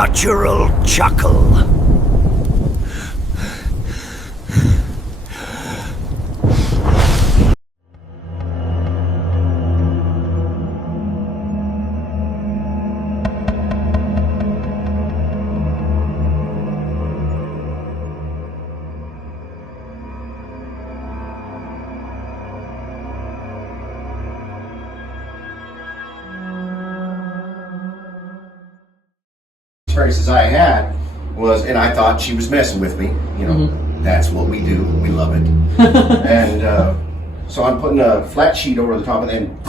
guttural chuckle. Experiences I had was, and I thought she was messing with me. You know, that's what we do. We love it. And so I'm putting a flat sheet over the top, and then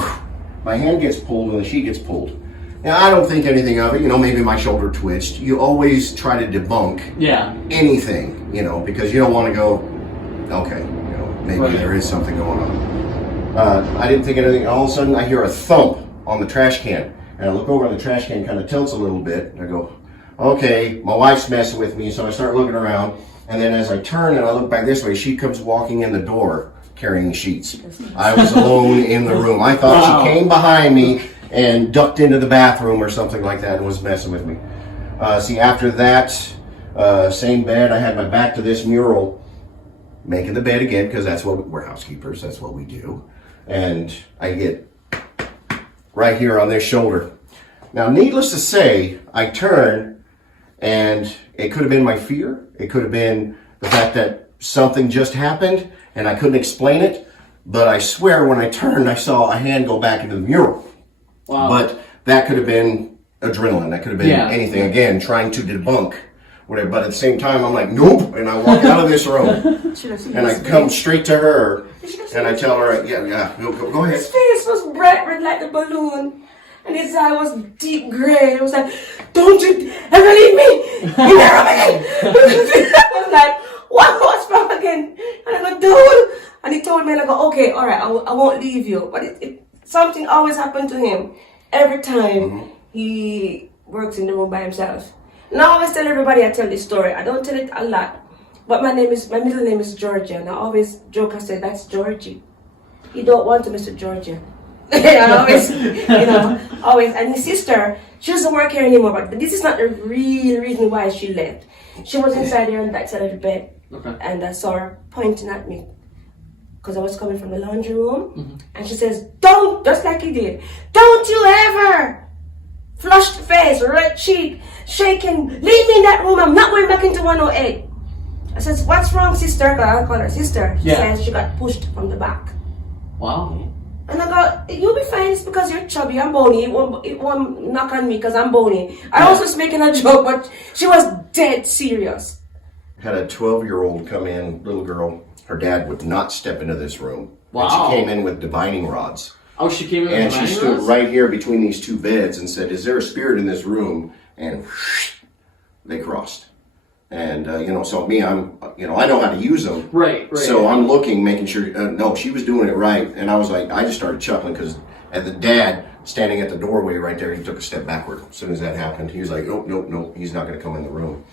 my hand gets pulled, and the sheet gets pulled. Now I don't think anything of it. You know, maybe my shoulder twitched. You always try to debunk anything. You know, because you don't want to go, okay, you know, maybe there is something going on. I didn't think anything. All of a sudden, I hear a thump on the trash can, and I look over, and the trash can kind of tilts a little bit, and I go, okay, my wife's messing with me, so I start looking around, and then as I turn and I look back this way, she comes walking in the door carrying sheets. I was alone in the room. I thought she came behind me and ducked into the bathroom or something like that and was messing with me. See, after that, same bed, I had my back to this mural, making the bed again, because that's what we're housekeepers, that's what we do. And I get right here on this shoulder. Now, needless to say, I turn, and it could have been my fear. It could have been the fact that something just happened and I couldn't explain it. But I swear when I turned, I saw a hand go back into the mural. Wow. But that could have been adrenaline. That could have been anything. Again, trying to debunk whatever. But at the same time, I'm like, nope. And I walk out of this room. And I come straight to her. And I tell her, go ahead. His face was bright red like a balloon. And his eye was deep gray. It was like, don't you ever leave me in that room again. I was like, what's wrong again? And I go, dude. And he told me, and I go, okay, all right, I won't leave you. But something always happened to him every time he works in the room by himself. And I always tell everybody I tell this story. I don't tell it a lot. But my middle name is Georgia. And I always joke, I say, that's Georgie. You don't want to miss Georgia. I always, always. And his sister, she doesn't work here anymore, but this is not the real reason why she left. She was inside there on that side of the bed, and I saw her pointing at me because I was coming from the laundry room, and she says, don't, just like he did, don't you ever, flushed face, red cheek, shaking, leave me in that room, I'm not going back into 108. I says, what's wrong, sister? Because I call her sister. She says she got pushed from the back. Wow. And I go, you'll be fine, it's because you're chubby, I'm bony. It won't knock on me because I'm bony. I also was making a joke, but she was dead serious. Had a 12-year-old come in, little girl. Her dad would not step into this room. Wow. And she came in with divining rods. Oh, she came in and with divining she stood rods? right here between these two beds and said, is there a spirit in this room? And they crossed. And, so me, I know how to use them. Right. So I'm looking, making sure, no, she was doing it right. And I was like, I just started chuckling because the dad standing at the doorway right there, he took a step backward. As soon as that happened, he was like, nope, he's not going to come in the room.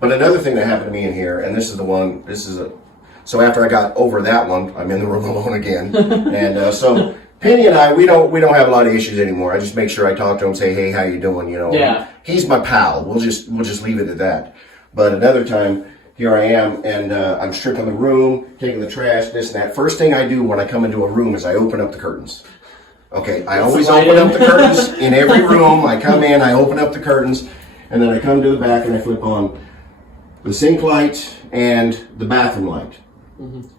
But another thing that happened to me in here, and this is the one, so after I got over that one, I'm in the room alone again. And so Penny and I, we don't have a lot of issues anymore. I just make sure I talk to him, say, hey, how you doing? Yeah. He's my pal. We'll just leave it at that. But another time, here I am, and I'm stripping the room, taking the trash, this and that. First thing I do when I come into a room is I open up the curtains. Okay, I always open up the curtains in every room. I come in, I open up the curtains, and then I come to the back and I flip on the sink light and the bathroom light.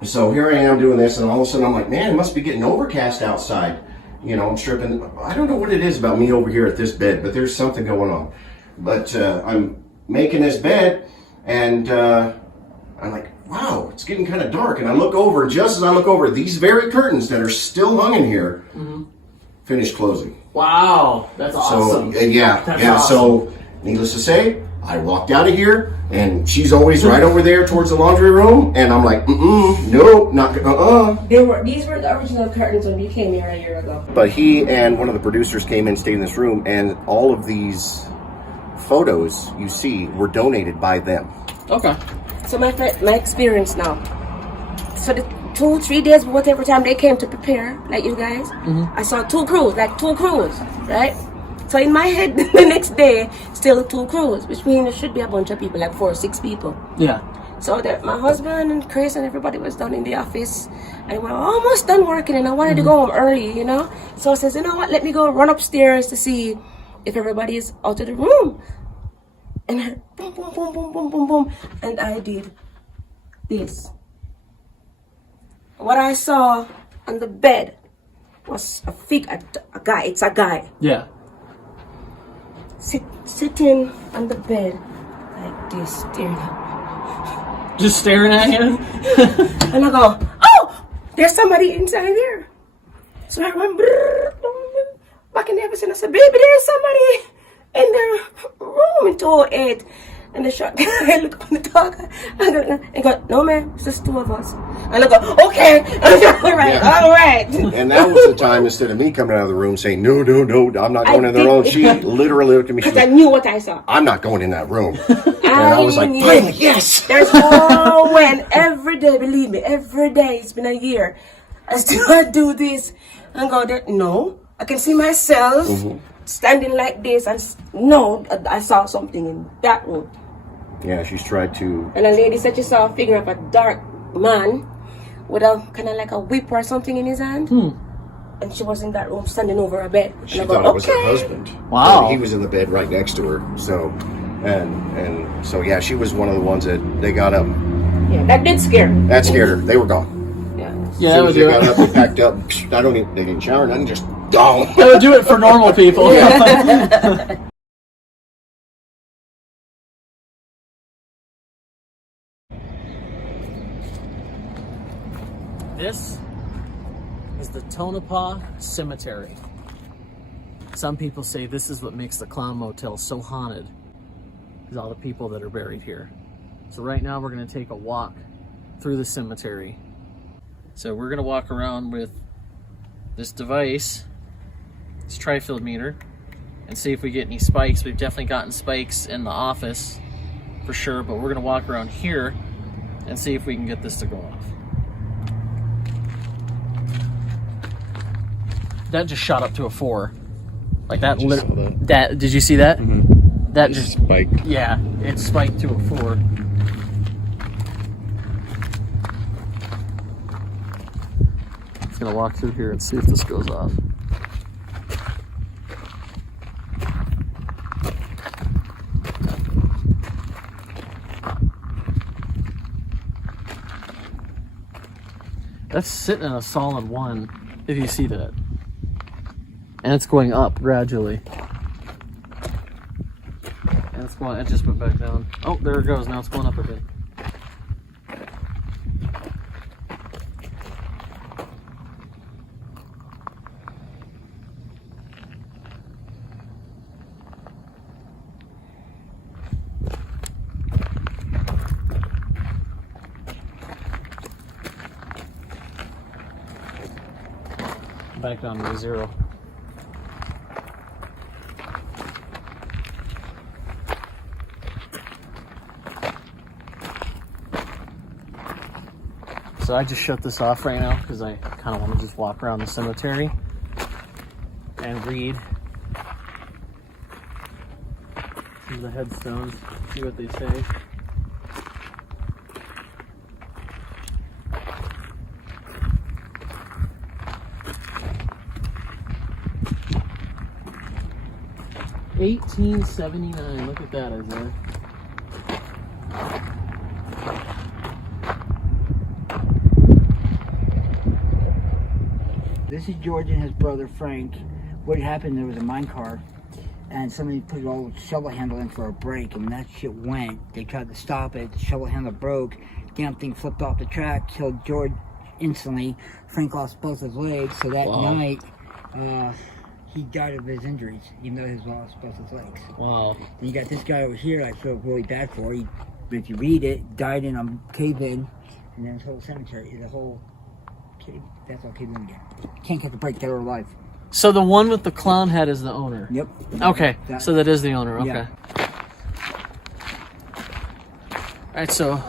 So here I am doing this, and all of a sudden I'm like, man, it must be getting overcast outside. I'm stripping. I don't know what it is about me over here at this bed, but there's something going on. But I'm making this bed, and I'm like, wow, it's getting kind of dark. And I look over, just as I look over, these very curtains that are still hung in here finish closing. Wow, that's awesome. So, awesome. So, needless to say, I walked out of here, and she's always right over there towards the laundry room, and I'm like, nope, not, These were the original curtains when we came here a year ago. But he and one of the producers came in, stayed in this room, and all of these photos you see were donated by them. Okay. So my experience now. So the 2-3 days, whatever time they came to prepare, like you guys, I saw two crews, right? So in my head, the next day, still 2 crews, which means there should be a bunch of people, like 4 or 6 people. Yeah. So my husband and Chris and everybody was down in the office, and we're almost done working, and I wanted to go home early, you know. So I says, you know what? Let me go run upstairs to see if everybody is out of the room. And I heard boom, boom, boom, boom, boom, boom, boom, and I did this. What I saw on the bed was a guy. It's a guy. Yeah. Sitting on the bed like this, staring at me. Just staring at you? And I go, oh, there's somebody inside there. So I run back in the office and I said, baby, there's somebody in the room in 208. And the short guy look up on the dog and go, no man, it's just 2 of us. And I go, okay, all right. And that was the time, instead of me coming out of the room saying, no, I'm not going in the room, she literally looked at me. Because I knew what I saw. I'm not going in that room. And I was like, finally, yes. There's no way. And every day, believe me, every day, it's been a year, I still do this and go there. No, I can see myself standing like this and no, I saw something in that room. Yeah, she's tried to. And a lady said she saw a figure of a dark man with a kind of like a whip or something in his hand. And she was in that room standing over a bed. She thought it was her husband. Wow. And he was in the bed right next to her. So, and so yeah, she was one of the ones that they got up. Yeah, that did scare her. That scared her. They were gone. Yeah. Yeah, that would They do got it. up, they packed up. They didn't shower, nothing, just gone. That would do it for normal people. This is the Tonopah Cemetery. Some people say this is what makes the Clown Motel so haunted, is all the people that are buried here. So right now we're going to take a walk through the cemetery. So we're going to walk around with this device, this tri-field meter, and see if we get any spikes. We've definitely gotten spikes in the office for sure, but we're going to walk around here and see if we can get this to go off. That just shot up to a 4. Like that. That did you see that? That just spiked. Yeah, it spiked to a 4. Just gonna walk through here and see if this goes off. That's sitting in a solid 1, if you see that. And it's going up gradually. And it's going, it just went back down. Oh, there it goes. Now it's going up a bit. Back down to 0. So I just shut this off right now because I kind of want to just walk around the cemetery and read some of the headstones, see what they say. $18.79. Look at that, Isaiah. This is George and his brother Frank. What happened, there was a mine car and somebody put an old shovel handle in for a brake, and when that shit went, they tried to stop it, the shovel handle broke, damn thing flipped off the track, killed George instantly. Frank lost both his legs, so that night he died of his injuries, even though he lost both his legs. Wow. Then you got this guy over here I feel really bad for. He, if you read it, died in a cave-in, and then his whole cemetery, the whole cave, that's all cave-in again. Can't get the break, dead or alive. So the one with the clown head is the owner? Yep. Okay, so that is the owner, okay. Yeah. Alright, so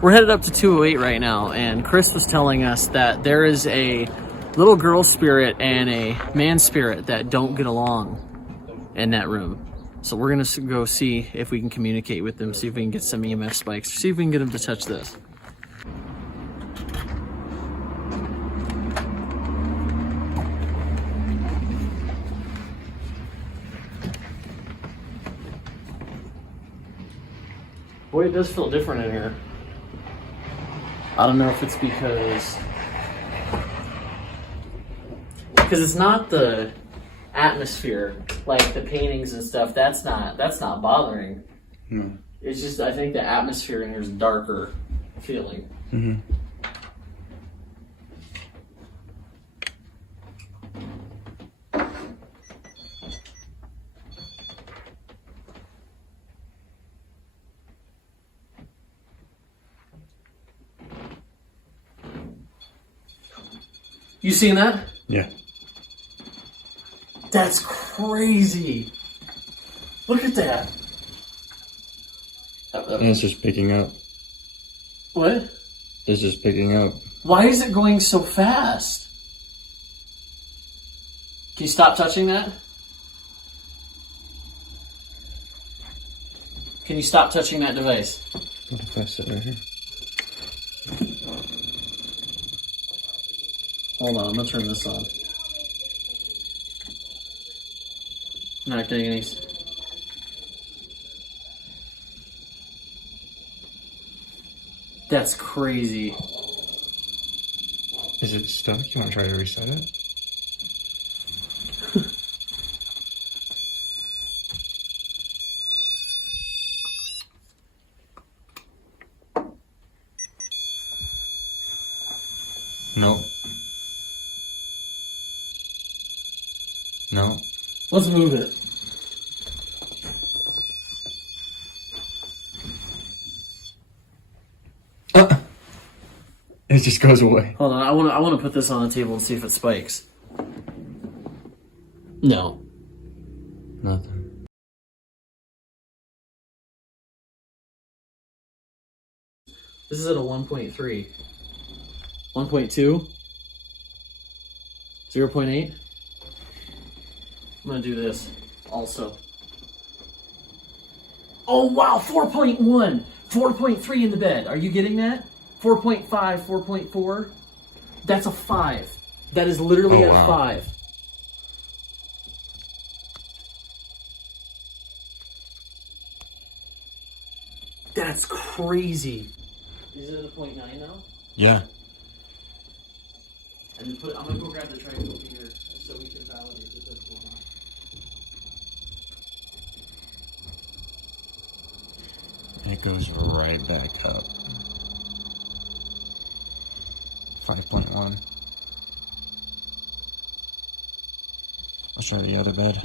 we're headed up to 208 right now, and Chris was telling us that there is a little girl spirit and a man spirit that don't get along. in that room. So we're gonna go see if we can communicate with them, see if we can get some EMF spikes, see if we can get them to touch this. Boy, it does feel different in here. I don't know if it's because it's not the atmosphere, like the paintings and stuff. That's not bothering. No. It's just, I think the atmosphere in here is darker feeling. Mm-hmm. You seen that? Yeah. That's crazy. Look at that. And it's just picking up. What? It's just picking up. Why is it going so fast? Can you stop touching that? Can you stop touching that device? What if I sit right here? Hold on, I'm gonna turn this on. Not getting any. That's crazy. Is it stuck? You want to try to reset it? Nope. No. Let's move it. It just goes away. Hold on, I wanna put this on the table and see if it spikes. No. Nothing. This is at a 1.3. 1.2? 0.8? I'm gonna do this also. Oh wow, 4.1! 4.3 in the bed. Are you getting that? 4.5, 4.4? That's a 5. That is literally at a 5. That's crazy. Is it at a 0.9 now? Yeah. And then I'm gonna go grab the triangle here so we can validate that that's going on. It goes right back up. 5.1. I'll try the other bed.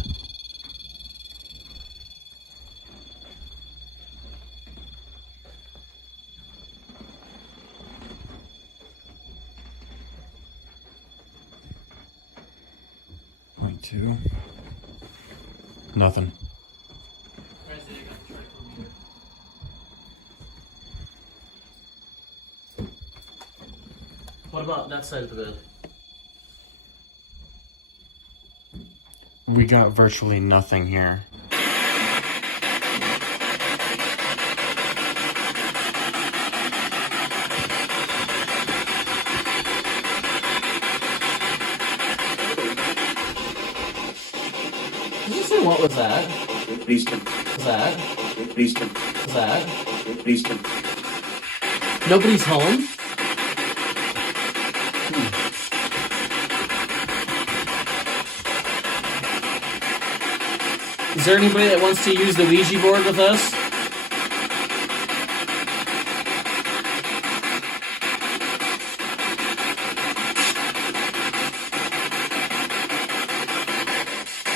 Point 2. Nothing. What about that side of the bed? We got virtually nothing here. Did you say what was that? Was that? Was that? Nobody's home? Is there anybody that wants to use the Ouija board with us?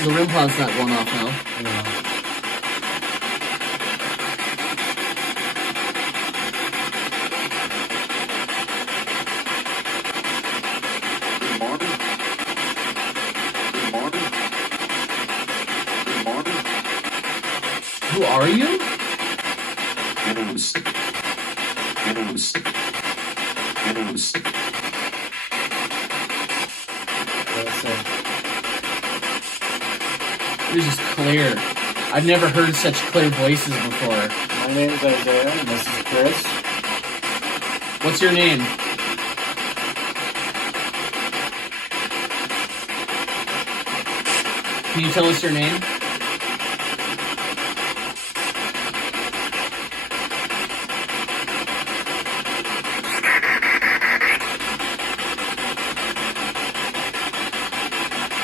The REM pod's not going off now. Who are you? Yours is clear. I've never heard such clear voices before. My name is Isaiah, and this is Chris. What's your name? Can you tell us your name?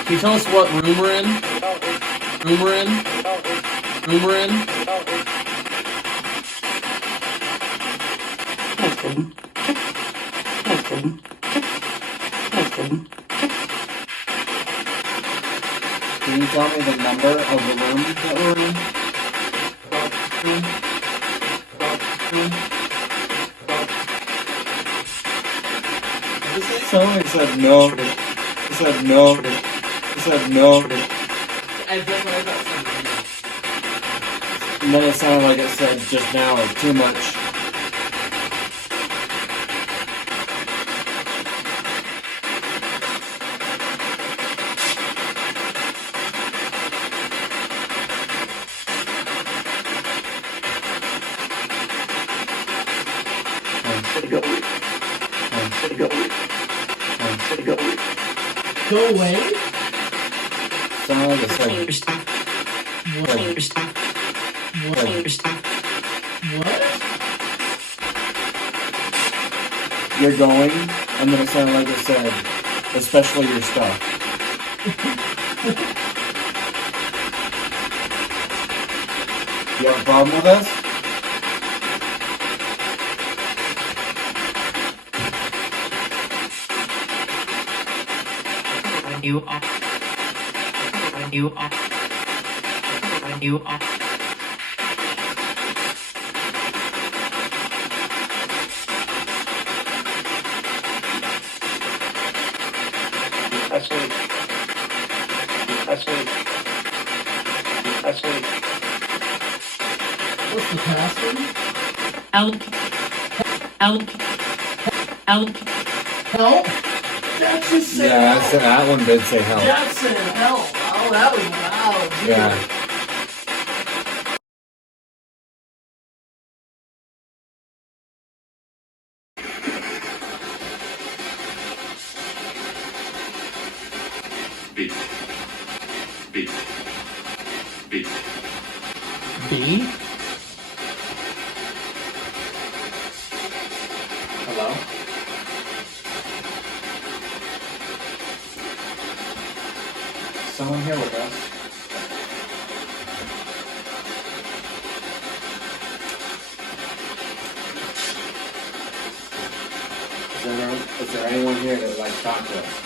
Can you tell us what room we're in? Room we're in? Room we're in? Can you tell me the number of the room that we're in? Someone said no. He said no. He said no. And then it sounded like it said just now, like too much. Go away? Sounded like it said. What? You're going, and then it sounded like it said, especially your stuff. You have a problem with us? You are. What's the password? Help. Help? That just said Yeah, help. that one did say help. That said help. Oh, that was loud. Dude. Yeah. B? Hello? Someone here with us? Is there anyone here that would like to talk to us?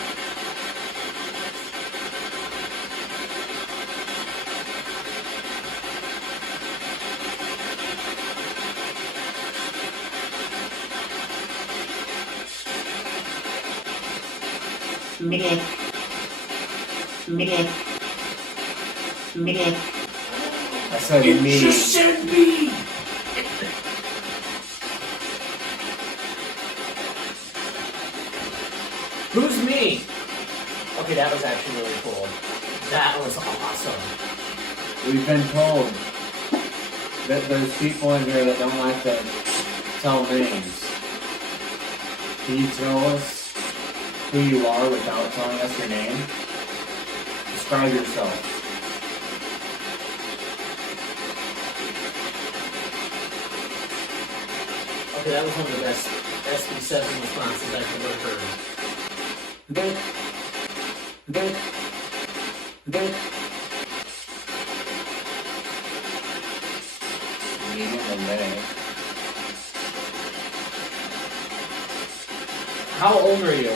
I said It me. just said B. Who's me? Okay, that was actually really cool. That was awesome. We've been told that there's people in here that don't like to tell names. Can you tell us who you are without telling us your name? Describe yourself. Okay, that was one of the best SB7 responses I've ever heard. How old are you?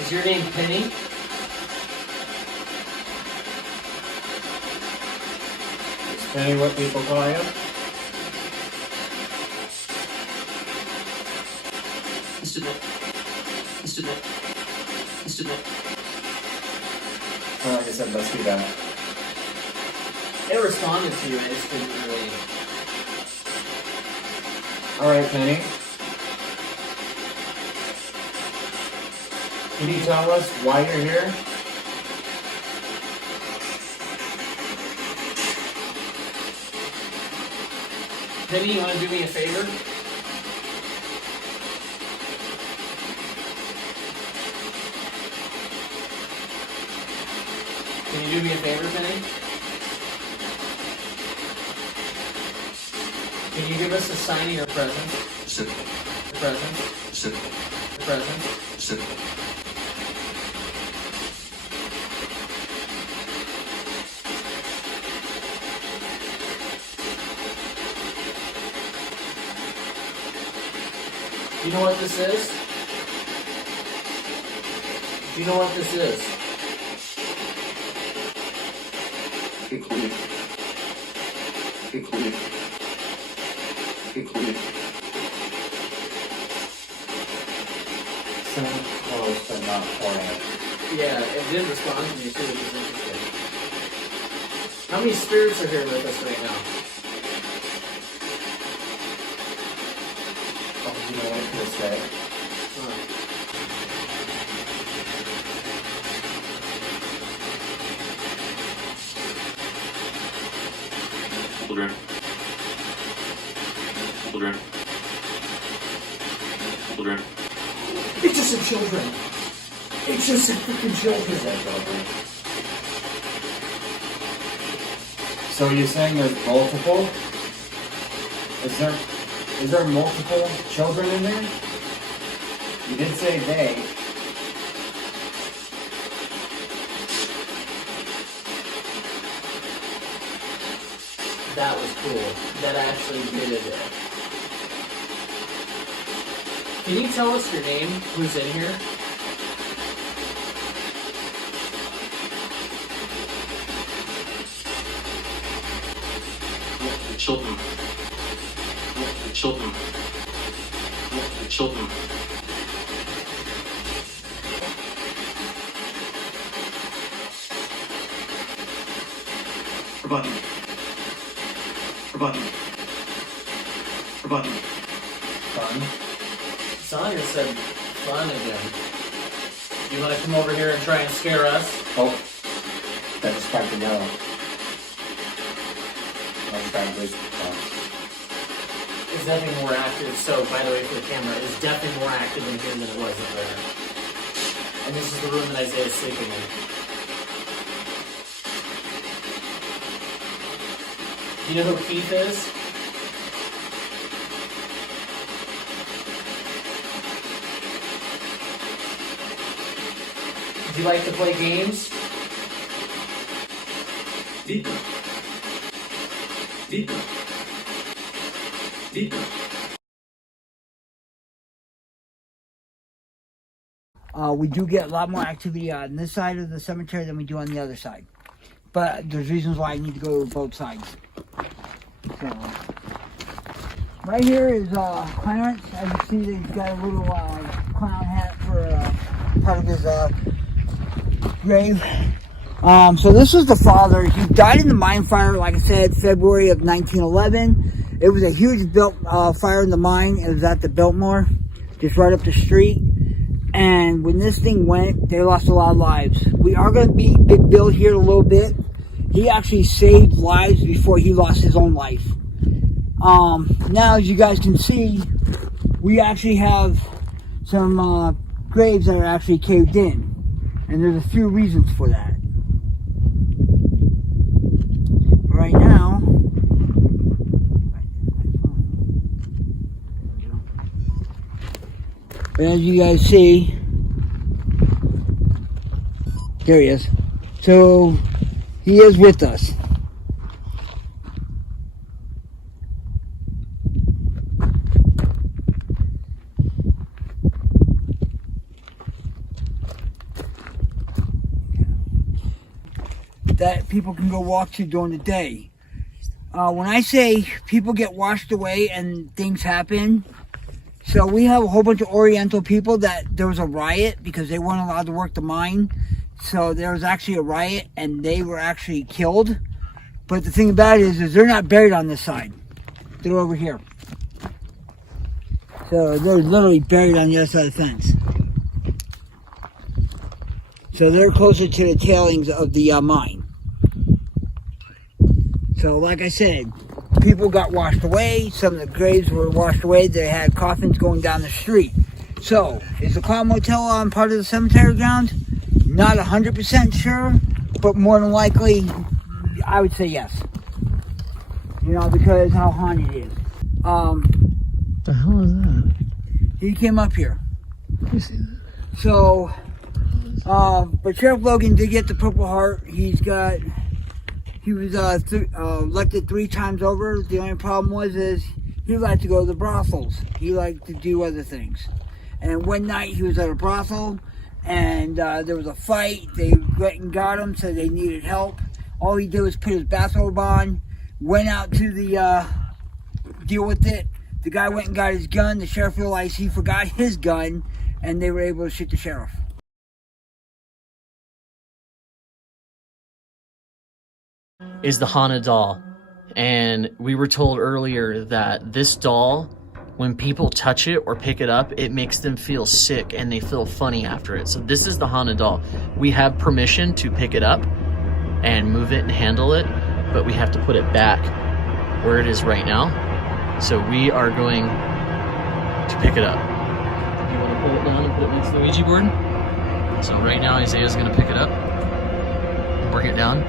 Is your name Penny? Is Penny what people call you? Mr. Nick. Like I said, let's do that. It responded to you, I just didn't really... Alright, Penny. Can you tell us why you're here? Penny, you want to do me a favor? Can you do me a favor, Penny? Can you give us a signing or present? Sit. A present? Sit. A present? Sit. Do you know what this is? Do you know what this is? Included. Included. Included. Sound close, but not quiet. Yeah, it did respond to me too, which is interesting. How many spirits are here with us right now? Oh, you know what to say? Children. Children. Children. It's just a children. It's just a freaking children. So you're saying there's multiple? Is there multiple children in there? You did say they. That was cool. That actually did it. Can you tell us your name? Who's in here? The children. The children. The children. Forgotten. Forgotten. Forgotten. Fun. Sonya said fun again. You want to come over here and try and scare us? Oh, that just cracked the yellow. That's bad response. It's definitely more active. So, by the way, for the camera, it's definitely more active in here than it was up there. And this is the room that Isaiah is sleeping in. You know who Keith is? Do you like to play games? Deeper. Deeper. Deeper. We do get a lot more activity on this side of the cemetery than we do on the other side. But there's reasons why I need to go to both sides. So, right here is Clarence. As you see, he's got a little clown hat for part of his grave. So this was the father. He died in the mine fire, like I said, February of 1911. It was a huge fire in the mine. It was at the Biltmore, just right up the street. And when this thing went, they lost a lot of lives. We are going to be Big Bill here a little bit. He actually saved lives before he lost his own life. Now, as you guys can see, we actually have some graves that are actually caved in. And there's a few reasons for that. Right now, as you guys see, there he is. So, he is with us. That people can go walk to during the day. When I say people get washed away and things happen, so we have a whole bunch of Oriental people that there was a riot because they weren't allowed to work the mine. So there was actually a riot and they were actually killed. But the thing about it is they're not buried on this side. They're over here. So they're literally buried on the other side of the fence. So they're closer to the tailings of the mine. So like I said, people got washed away. Some of the graves were washed away. They had coffins going down the street. So, is the Clown Motel on part of the cemetery ground? Not 100% sure, but more than likely, I would say yes. You know, because how haunted it is. The hell is that? He came up here. Let me see that. So, but Sheriff Logan did get the Purple Heart. He was elected 3 times over. The only problem was he liked to go to the brothels. He liked to do other things. And one night he was at a brothel, and there was a fight. They went and got him, so they needed help. All he did was put his bathrobe on, went out to the deal with it. The guy went and got his gun. The sheriff realized he forgot his gun, and they were able to shoot the sheriff. Is the haunted doll. And we were told earlier that this doll, when people touch it or pick it up, it makes them feel sick and they feel funny after it. So this is the haunted doll. We have permission to pick it up and move it and handle it, but we have to put it back where it is right now. So we are going to pick it up. Do you want to pull it down and put it next to the Ouija board? So right now Isaiah's going to pick it up and bring it down.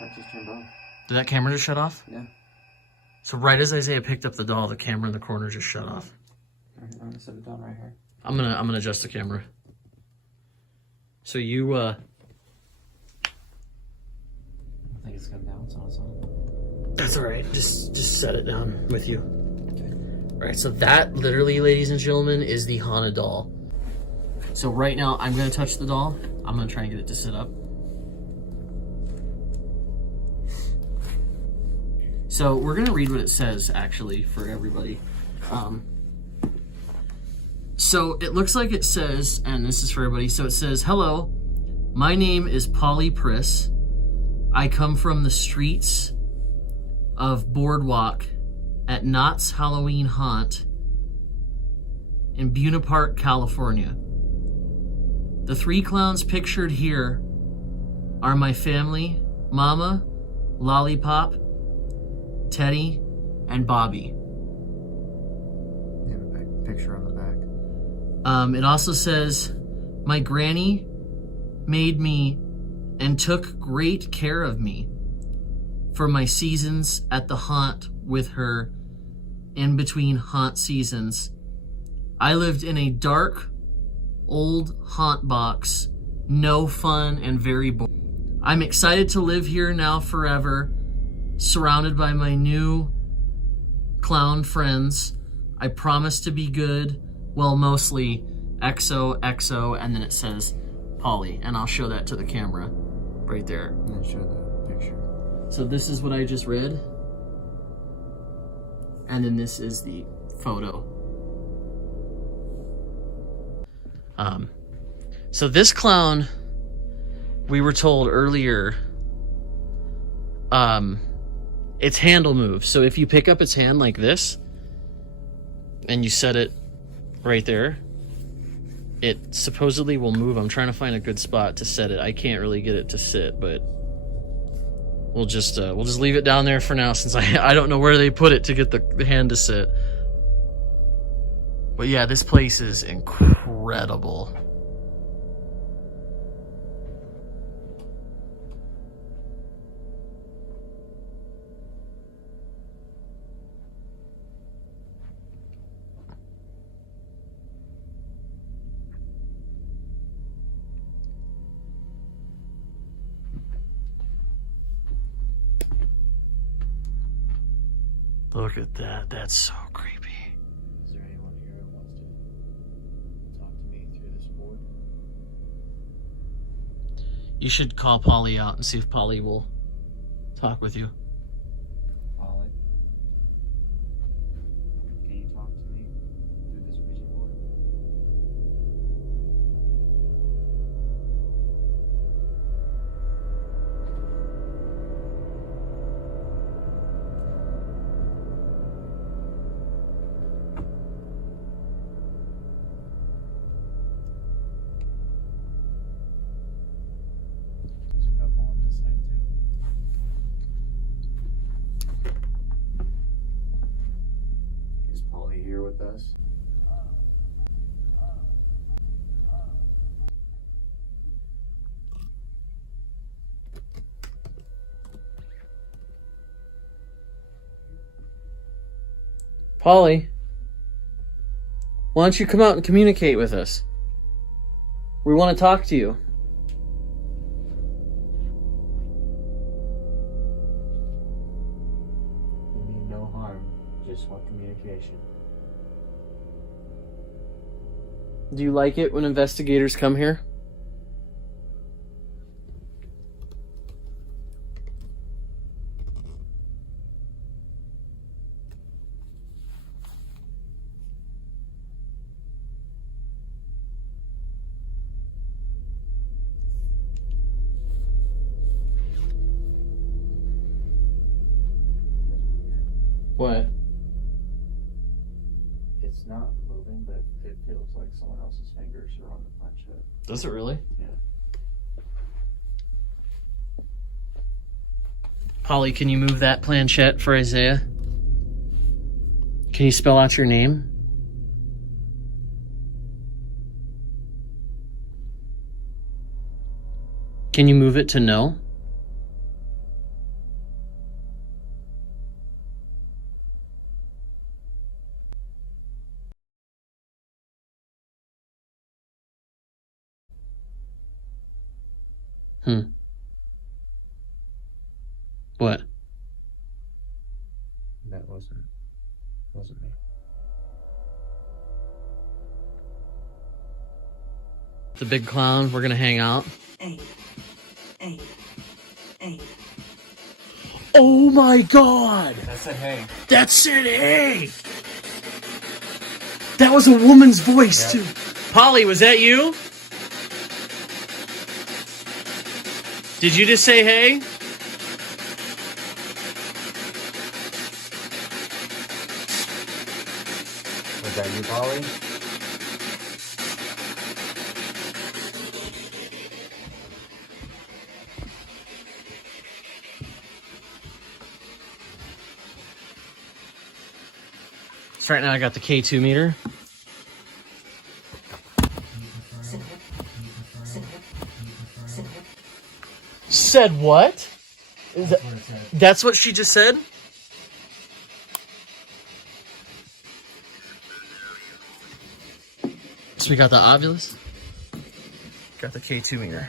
That just turned on. Did that camera just shut off? Yeah. So right as Isaiah picked up the doll, the camera in the corner just shut off. Alright, I'm gonna set it down right here. I'm gonna adjust the camera. So you I think it's gonna balance on its own. that's all right. Just set it down with you. All right. So that literally, ladies and gentlemen, is the haunted doll. So right now I'm gonna touch the doll. I'm gonna try and get it to sit up. So we're gonna read what it says actually for everybody. So it looks like it says, and this is for everybody. So it says, "Hello, my name is Polly Priss. I come from the streets of Boardwalk at Knott's Halloween Haunt in Buena Park, California. The 3 clowns pictured here are my family, Mama, Lollipop, Teddy, and Bobby." You have a picture on the back. It also says, "My granny made me and took great care of me for my seasons at the haunt with her in between haunt seasons. I lived in a dark, old haunt box, no fun and very boring. I'm excited to live here now forever, surrounded by my new clown friends. I promise to be good. Well, mostly XOXO," and then it says Polly, and I'll show that to the camera right there. And then show the picture. So this is what I just read, and then this is the photo. So this clown, we were told earlier, its handle moves. So if you pick up its hand like this, and you set it right there, it supposedly will move. I'm trying to find a good spot to set it. I can't really get it to sit, but we'll just leave it down there for now, since I don't know where they put it to get the hand to sit. But yeah, this place is incredible. Look at that. That's so creepy. Is there anyone here who wants to talk to me through this board? You should call Polly out and see if Polly will talk with you. Polly? Can you talk to me through this Ouija board? Polly, why don't you come out and communicate with us? We want to talk to you. You mean no harm, just want communication. Do you like it when investigators come here? What? It's not moving, but it feels like someone else's fingers are on the planchette. Does it really? Yeah. Polly, can you move that planchette for Isaiah? Can you spell out your name? Can you move it to no? What? That wasn't me. The big clown, we're gonna hang out. Hey. Oh my god! That's a hey. That's it, hey! That was a woman's voice, too. Polly, was that you? Did you just say hey? Was that you, Polly? So right now I got the K2 meter. Said what? That's what she just said? So we got the ovulus. Got the K2 meter.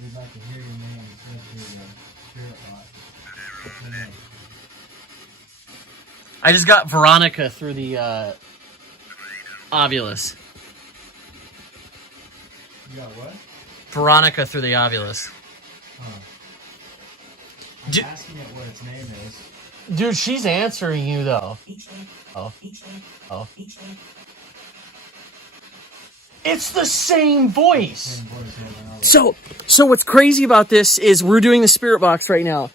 We'd like to hear your name said through the spirit box. What's your name? I just got Veronica through the ovulus. You got what? Veronica through the ovulus. Huh. I'm asking it what its name is. Dude, she's answering you though. Oh. Oh. It's the same voice. So what's crazy about this is we're doing the spirit box right now.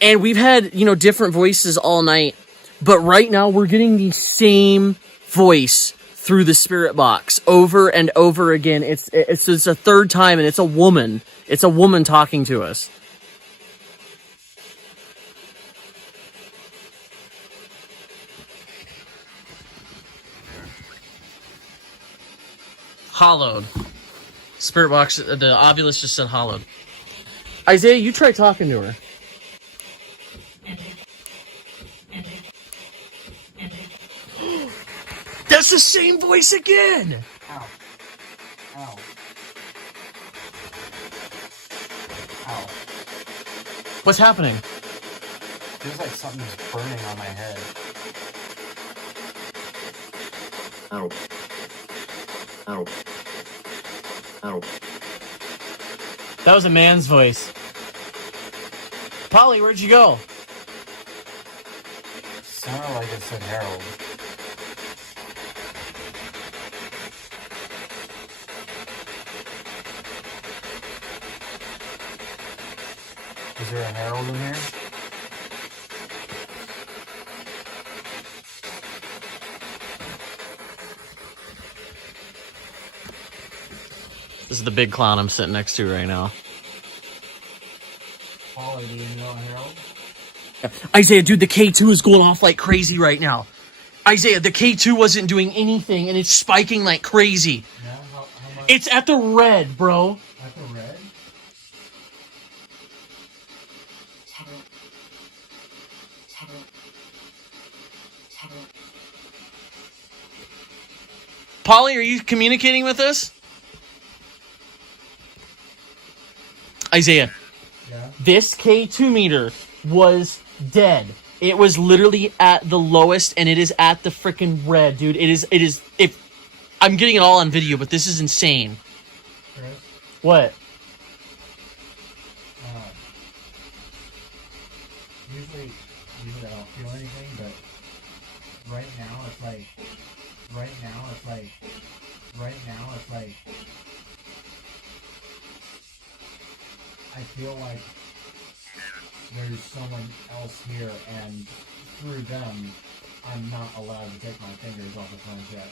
And we've had, different voices all night. But right now we're getting the same voice through the spirit box over and over again. It's a third time, and it's a woman. It's a woman talking to us. Hollowed. Spirit box, the ovulus just said hollowed. Isaiah, you try talking to her. That's the same voice again! Ow. Ow. Ow. What's happening? Feels like something's burning on my head. Ow. Ow. Ow. That was a man's voice. Polly, where'd you go? Sounded like it said Harold. Is there a Harold in here? This is the big clown I'm sitting next to right now. Polly, do you know a Harold? Isaiah, dude, the K2 is going off like crazy right now. Isaiah, the K2 wasn't doing anything, and it's spiking like crazy. Yeah? How much? It's at the red, bro. At the red? Polly, are you communicating with us? Isaiah. Yeah. This K2 meter was dead. It was literally at the lowest, and it is at the freaking red, dude. It is, if I'm getting it all on video, but this is insane. Chris, What? usually I don't feel anything, but right now it's like I feel like there's someone else here, and through them, I'm not allowed to take my fingers off the planchette.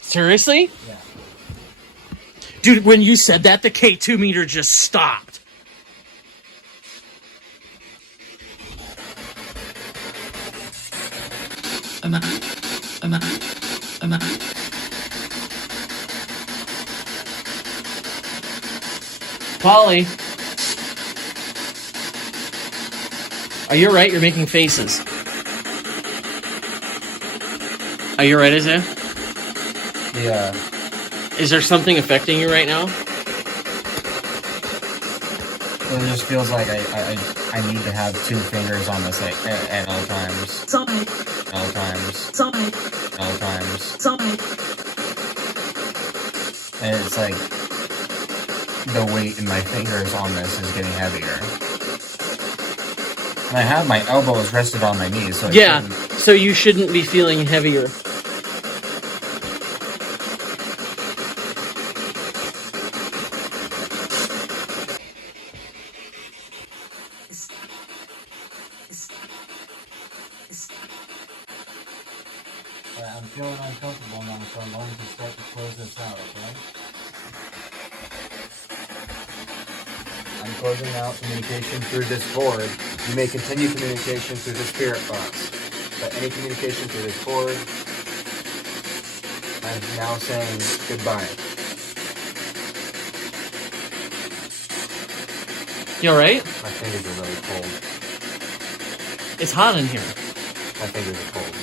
Seriously? Yeah. Dude, when you said that, the K2 meter just stopped. Polly. Are you alright? You're making faces. Are you alright, Isaiah? Yeah. Is there something affecting you right now? It just feels like I need to have two fingers on this at all times. All times. All times. And it's like the weight in my fingers on this is getting heavier. And I have my elbows rested on my knees, so Yeah, so you shouldn't be feeling heavier. I'm feeling uncomfortable now, so I'm going to start to close this out, okay? I'm closing out communication through this board. You may continue communication through the spirit box, but any communication through this board, I'm now saying goodbye. You alright? My fingers are really cold. It's hot in here. My fingers are cold.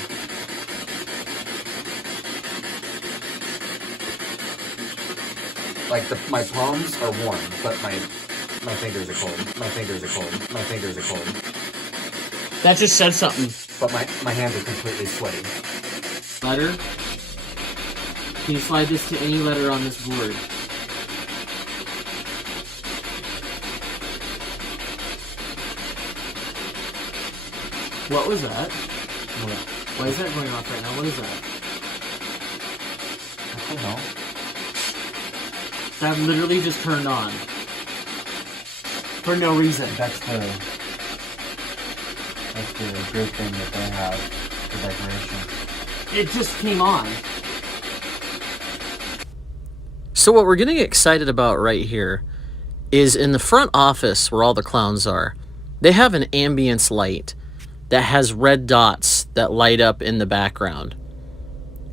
Like my palms are warm, but my fingers are cold. My fingers are cold. My fingers are cold. That just said something. But my hands are completely sweaty. Letter? Can you slide this to any letter on this board? What was that? What? Why is that going off right now? What is that? I don't know. That literally just turned on. For no reason. That's the good thing that they have for decoration. It just came on. So what we're getting excited about right here is in the front office where all the clowns are, they have an ambience light that has red dots that light up in the background.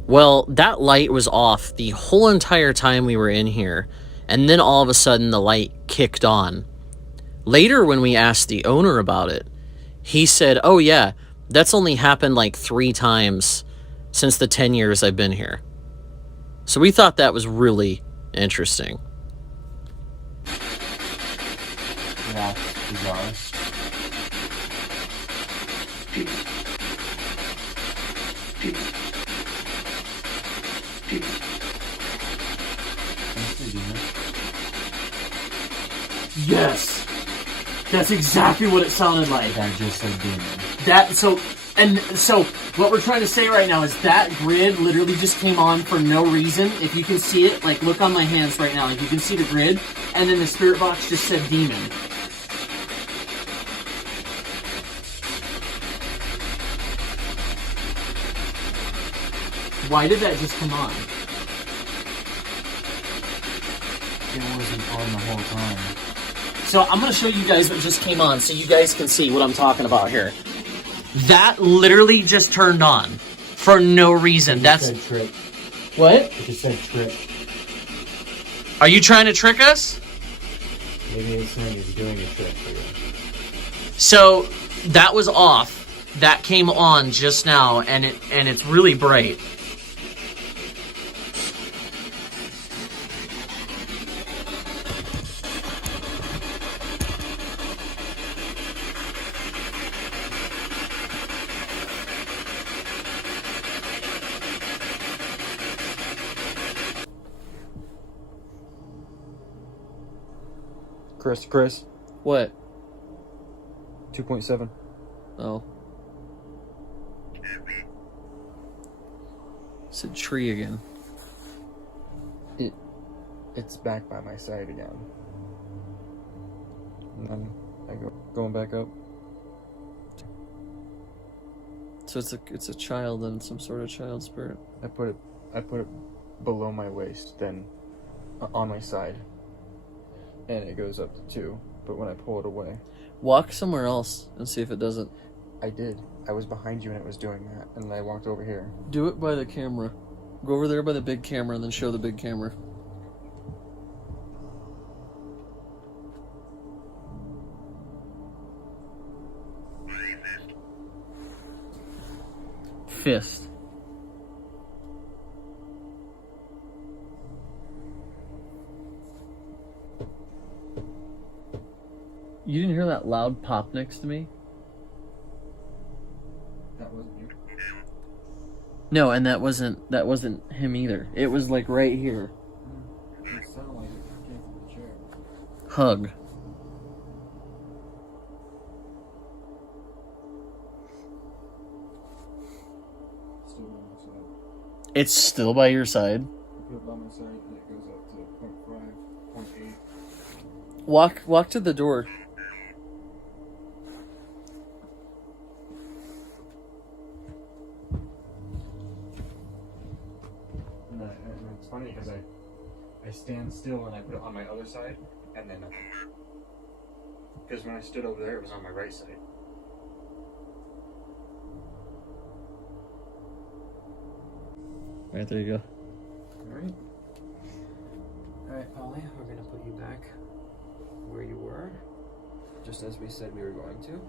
Well, that light was off the whole entire time we were in here, and then all of a sudden the light kicked on. Later, when we asked the owner about it, he said, oh yeah, that's only happened like 3 times since the 10 years I've been here. So we thought that was really interesting. Yeah, bizarre. Yes! That's exactly what it sounded like. That just said demon. So what we're trying to say right now is that grid literally just came on for no reason. If you can see it, like look on my hands right now, like you can see the grid, and then the spirit box just said demon. Why did that just come on? It wasn't on the whole time. So I'm going to show you guys what just came on so you guys can see what I'm talking about here. That literally just turned on for no reason. That's It said trip. what? It just said trip. Are you trying to trick us? Maybe it's saying it's doing a trick for you. So that was off. That came on just now, and it's really bright. Chris. What? 2.7. Oh. It's a tree again. It's back by my side again. And then I going back up. So it's a child and some sort of child spirit. I put it below my waist, then on my side, and it goes up to 2. But when I pull it away, Walk somewhere else and see if it doesn't. I did. I was behind you and it was doing that, and I walked over here. Do it by the camera. Go over there by the big camera and then show the big camera. Fist. You didn't hear that loud pop next to me? That wasn't you. No, and that wasn't him either. It was like right here. It sounded like it came from the chair. Hug. Still by my side. It's still by your side. I put it by my side and it goes up to 0.5, 0.8. Walk to the door. And it's funny because I stand still and I put it on my other side, and then because when I stood over there, it was on my right side. Right there you go. Alright. Alright, Polly, we're gonna put you back where you were, just as we said we were going to.